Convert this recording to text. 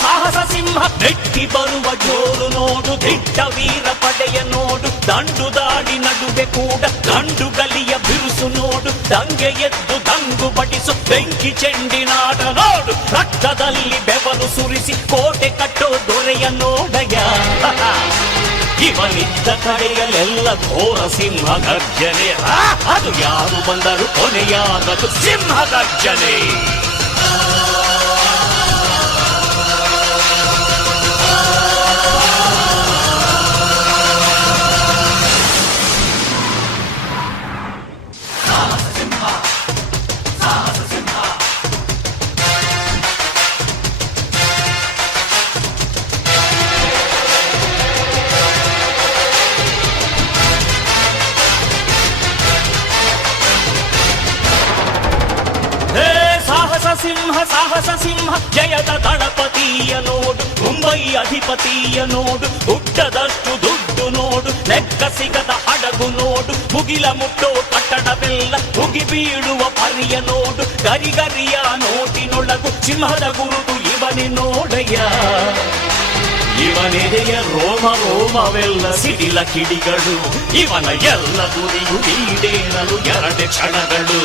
ಸಾಹಸ ಸಿಂಹ ನೆಟ್ಟಿ ಬರುವ ಜೋರು ನೋಡು, ದಿಟ್ಟ ವೀರ ಪಡೆಯ ನೋಡು, ದಂಡು ದಾಡಿ ನಡುವೆ ಕೂಡ ಗಂಡು ಗಲಿಯ ಬಿರುಸು ನೋಡು, ದಂಗೆ ಎದ್ದು ದಂಗು ಬಡಿಸು ಬೆಂಕಿ ಚೆಂಡಿನಾಟ ನೋಡು, ರಕ್ತದಲ್ಲಿ ಬೆವರು ಸುರಿಸಿ ಕೋಟೆ ಕಟ್ಟೋ ದೊರೆಯ ನೋಡಯ. ಇವನಿದ್ದ ಕಡೆಯಲ್ಲೆಲ್ಲ ಘೋರ ಸಿಂಹ ಗರ್ಜನೆ, ಅದು ಯಾರು ಬಂದರು ಕೊನೆಯಾಗದು ಸಿಂಹ ಗರ್ಜನೆ. ಸಾಹಸ ಸಿಂಹ ಜಯದ ದಳಪತಿಯ ನೋಡು, ಮುಂಬೈ ಅಧಿಪತಿಯ ನೋಡು, ಹುಟ್ಟದಷ್ಟು ದುಡ್ಡು ನೋಡು, ಲೆಕ್ಕ ಸಿಗದ ಹಡಗು ನೋಡು, ಮುಗಿಲ ಮುಟ್ಟೋ ಕಟ್ಟಡವೆಲ್ಲ ಮುಗಿ ಬೀಳುವ ಪರಿಯ ನೋಡು, ಗರಿಗರಿಯ ನೋಟಿನೊಳಗು ಸಿಂಹದ ಗುರುತು ಇವನೇ ನೋಡಯ್ಯ. ಇವನೆದೆಯ ರೋಮ ರೋಮವೆಲ್ಲ ಸಿಡಿಲ ಕಿಡಿಗಳು, ಇವನ ಎಲ್ಲ ಗುರಿಯು ಈಡೇರಲು 2 ಕ್ಷಣಗಳು.